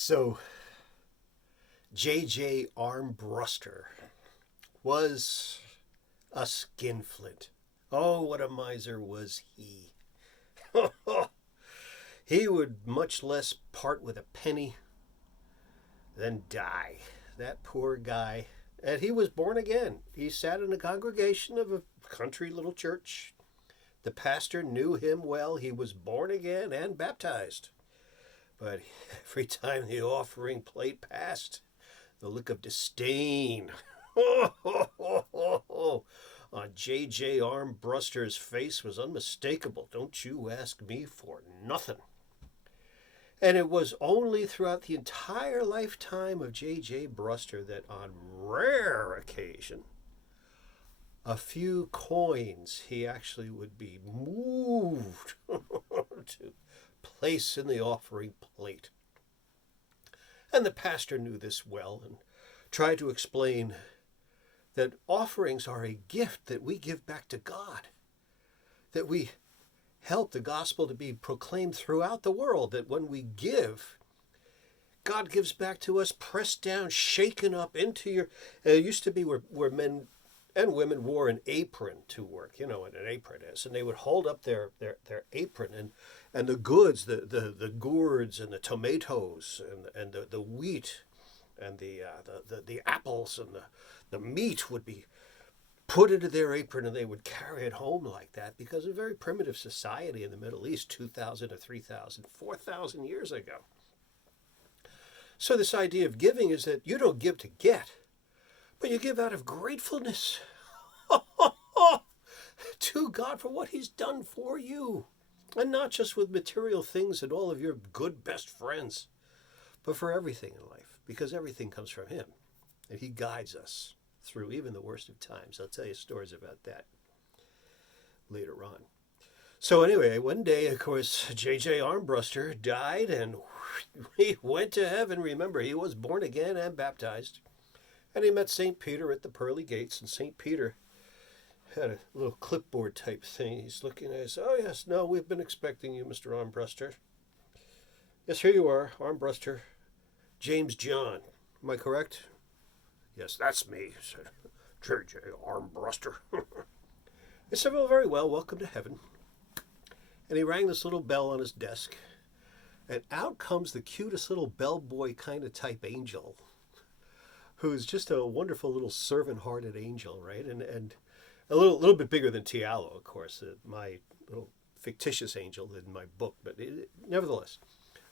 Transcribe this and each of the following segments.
So, J.J. Armbruster was a skinflint. Oh, what a miser was he! He would much less part with a penny than die. That poor guy. And he was born again. He sat in a congregation of a country little church. The pastor knew him well. He was born again and baptized. But every time the offering plate passed, the look of disdain on J.J. Armbruster's face was unmistakable. Don't you ask me for nothing. And it was only throughout the entire lifetime of J.J. Bruster that on rare occasion, a few coins he actually would be moved to place in the offering plate. And the pastor knew this well and tried to explain that offerings are a gift that we give back to God, that we help the gospel to be proclaimed throughout the world, that when we give, God gives back to us, pressed down, shaken up into your... It used to be where men and women wore an apron to work, you know what an apron is, and they would hold up their apron, and the goods, the gourds and the tomatoes and the wheat and the apples and the meat would be put into their apron, and they would carry it home like that because of a very primitive society in the Middle East 2,000 to 3,000, 4,000 years ago. So this idea of giving is that you don't give to get, but you give out of gratefulness to God for what he's done for you. And not just with material things and all of your good best friends, but for everything in life, because everything comes from him, and he guides us through even the worst of times. I'll tell you stories about that later on. So anyway, one day, of course, J.J. Armbruster died, and he went to heaven. Remember, he was born again and baptized. And he met St. Peter at the pearly gates, and St. Peter had a little clipboard type thing. He's looking at us. Oh, yes, no, we've been expecting you, Mr. Armbruster. Yes, here you are, Armbruster. James John. Am I correct? Yes, that's me, said J.J. Armbruster. He said, well, very well, welcome to heaven. And he rang this little bell on his desk, and out comes the cutest little bellboy kind of type angel, who's just a wonderful little servant-hearted angel, right? And a little bit bigger than Tialo, of course, my little fictitious angel in my book, but nevertheless,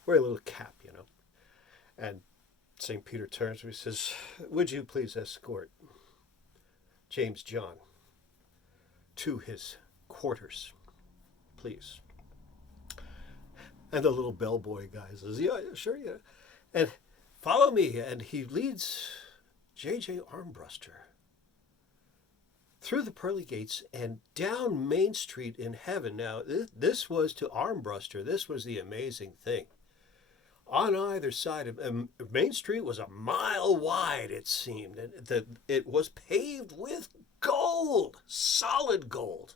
wear a little cap, you know. And St. Peter turns to me and says, would you please escort James John to his quarters, please? And the little bellboy guy says, yeah, sure, yeah. And follow me. And he leads J.J. Armbruster through the pearly gates and down Main Street in heaven. Now, this was to Armbruster, this was the amazing thing. On either side of Main Street was a mile wide, it seemed. And it was paved with gold, solid gold,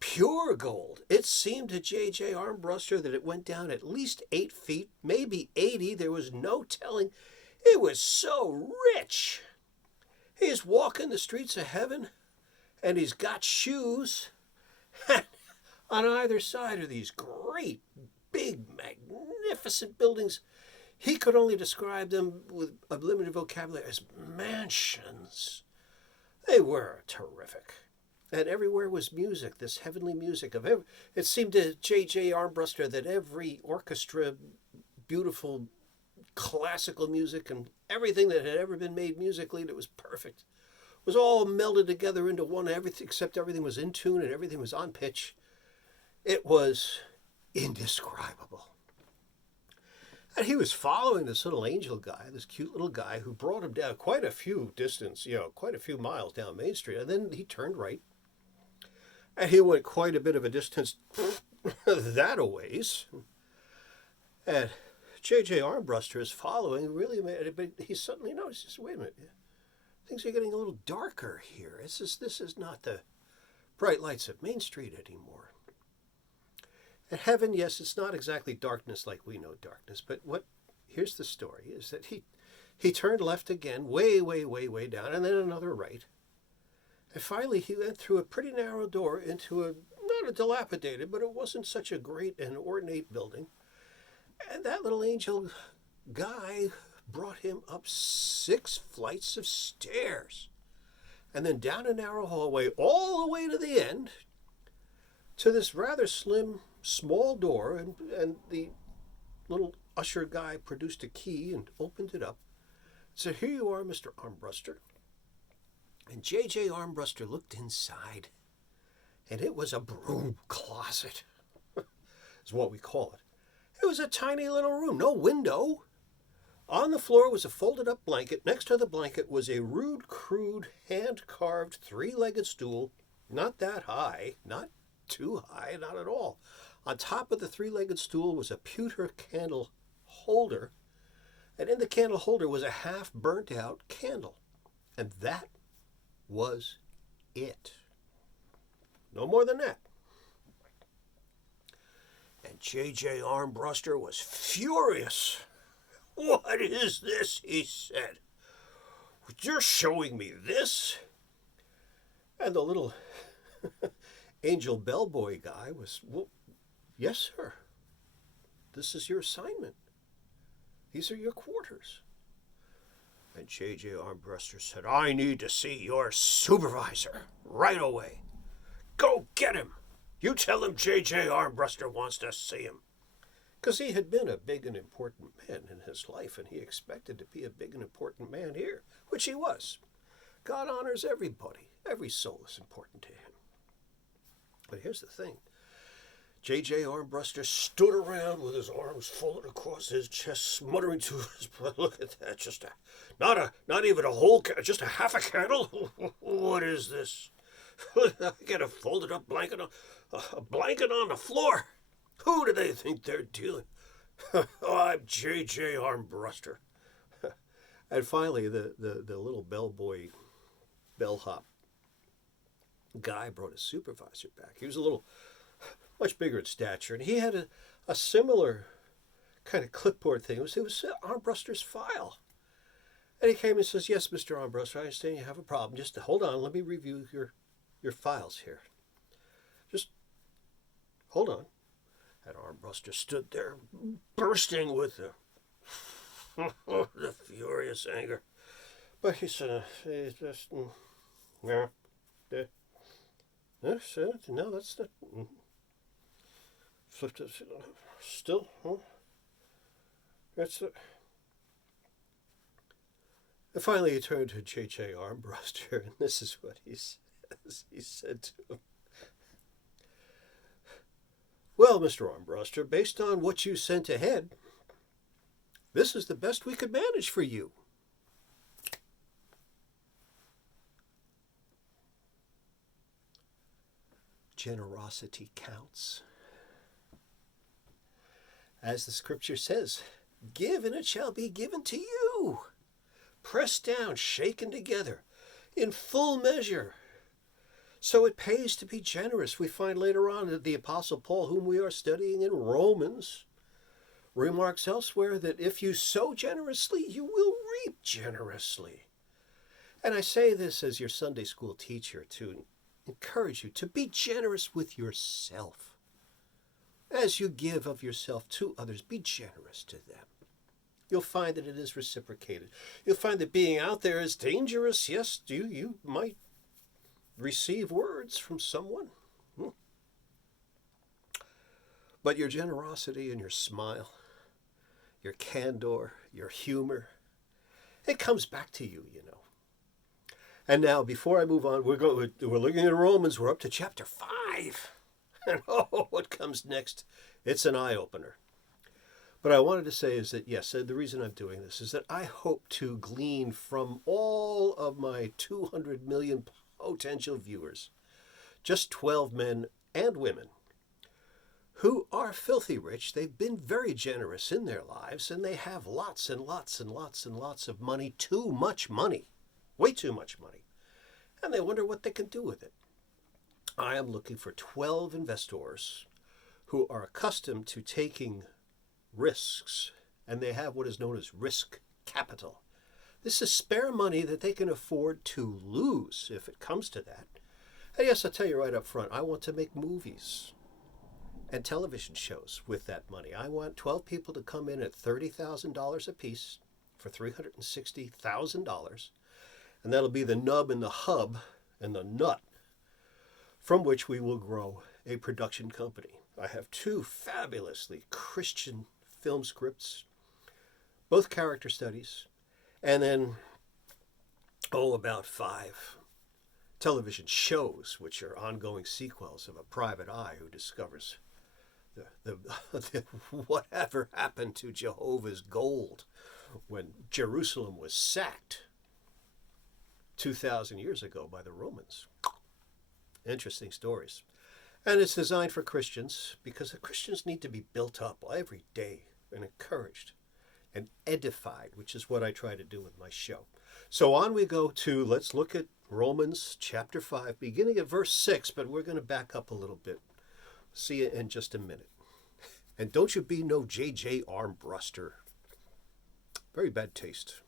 pure gold. It seemed to J.J. Armbruster that it went down at least 8 feet, maybe 80. There was no telling. It was so rich. He's walking the streets of heaven, and he's got shoes. On either side are these great, big, magnificent buildings. He could only describe them with a limited vocabulary as mansions. They were terrific. And everywhere was music, this heavenly music. It seemed to J.J. Armbruster that every orchestra, beautiful classical music and everything that had ever been made musically that was perfect was all melded together into one, everything, except everything was in tune and everything was on pitch. It was indescribable. And he was following this little angel guy, this cute little guy who brought him down quite a few distance, quite a few miles down Main Street. And then he turned right. And he went quite a bit of a distance that a ways. And J.J. Armbruster is following, really, but he suddenly notices, wait a minute, things are getting a little darker here. This is not the bright lights of Main Street anymore. And heaven, yes, it's not exactly darkness like we know darkness, but what here's the story, is that he turned left again, way, way, way, way down, and then another right. And finally he went through a pretty narrow door into not a dilapidated, but it wasn't such a great and ornate building. And that little angel guy brought him up 6 flights of stairs. And then down a narrow hallway all the way to the end, to this rather slim, small door, and the little usher guy produced a key and opened it up. So here you are, Mr. Armbruster. And J.J. Armbruster looked inside, and it was a broom closet, is what we call it. It was a tiny little room, no window. On the floor was a folded-up blanket. Next to the blanket was a rude, crude, hand-carved, 3-legged stool, not that high, not too high, not at all. On top of the 3-legged stool was a pewter candle holder, and in the candle holder was a half-burnt-out candle. And that was it. No more than that. And J.J. Armbruster was furious. "What is this?" he said. "You're showing me this?" And the little angel bellboy guy was, "Well, yes, sir. This is your assignment. These are your quarters." And J.J. Armbruster said, "I need to see your supervisor right away. Go get him. You tell him J.J. Armbruster wants to see him." Because he had been a big and important man in his life, and he expected to be a big and important man here, which he was. God honors everybody. Every soul is important to him. But here's the thing. J.J. Armbruster stood around with his arms folded across his chest, muttering to his brother, "Look at that, not even a whole, just a half a candle? What is this? I get a folded up blanket on the floor. Who do they think they're dealing? I'm J.J. Armbruster." And finally, the little bellboy, bellhop guy brought his supervisor back. He was a little, much bigger in stature, and he had a similar kind of clipboard thing. It was Armbruster's file. And he came and says, "Yes, Mr. Armbruster, I understand you have a problem. Just hold on, let me review your files here. Just hold on." And Armbruster stood there, bursting with the furious anger. But he said, "No, that's not. Still, that's." And finally, he turned to J.J. Armbruster, and this is what he says. He said to him, "Well, Mr. Armbruster, based on what you sent ahead, this is the best we could manage for you." Generosity counts. As the scripture says, "Give and it shall be given to you. Pressed down, shaken together, in full measure." So it pays to be generous. We find later on that the Apostle Paul, whom we are studying in Romans, remarks elsewhere that if you sow generously, you will reap generously. And I say this as your Sunday school teacher to encourage you to be generous with yourself. As you give of yourself to others, be generous to them. You'll find that it is reciprocated. You'll find that being out there is dangerous. Yes, you might receive words from someone. But your generosity and your smile, your candor, your humor, it comes back to you, you know. And now, before I move on, we're looking at Romans. We're up to chapter 5. And oh, what comes next? It's an eye-opener. But I wanted to say is that, yes, the reason I'm doing this is that I hope to glean from all of my 200 million potential viewers, just 12 men and women who are filthy rich. They've been very generous in their lives, and they have lots and lots and lots and lots of money, too much money, way too much money, and they wonder what they can do with it. I am looking for 12 investors who are accustomed to taking risks and they have what is known as risk capital. This is spare money that they can afford to lose if it comes to that. And yes, I'll tell you right up front, I want to make movies and television shows with that money. I want 12 people to come in at $30,000 apiece for $360,000, and that'll be the nub and the hub and the nut from which we will grow a production company. I have 2 fabulously Christian film scripts, both character studies, and then, about 5 television shows, which are ongoing sequels of a private eye who discovers the whatever happened to Jehovah's gold when Jerusalem was sacked 2,000 years ago by the Romans. Interesting stories. And it's designed for Christians because the Christians need to be built up every day and encouraged and edified, which is what I try to do with my show. So on we go to, let's look at Romans chapter 5, beginning at verse 6, but we're going to back up a little bit. See you in just a minute. And don't you be no J.J. Armbruster. Very bad taste.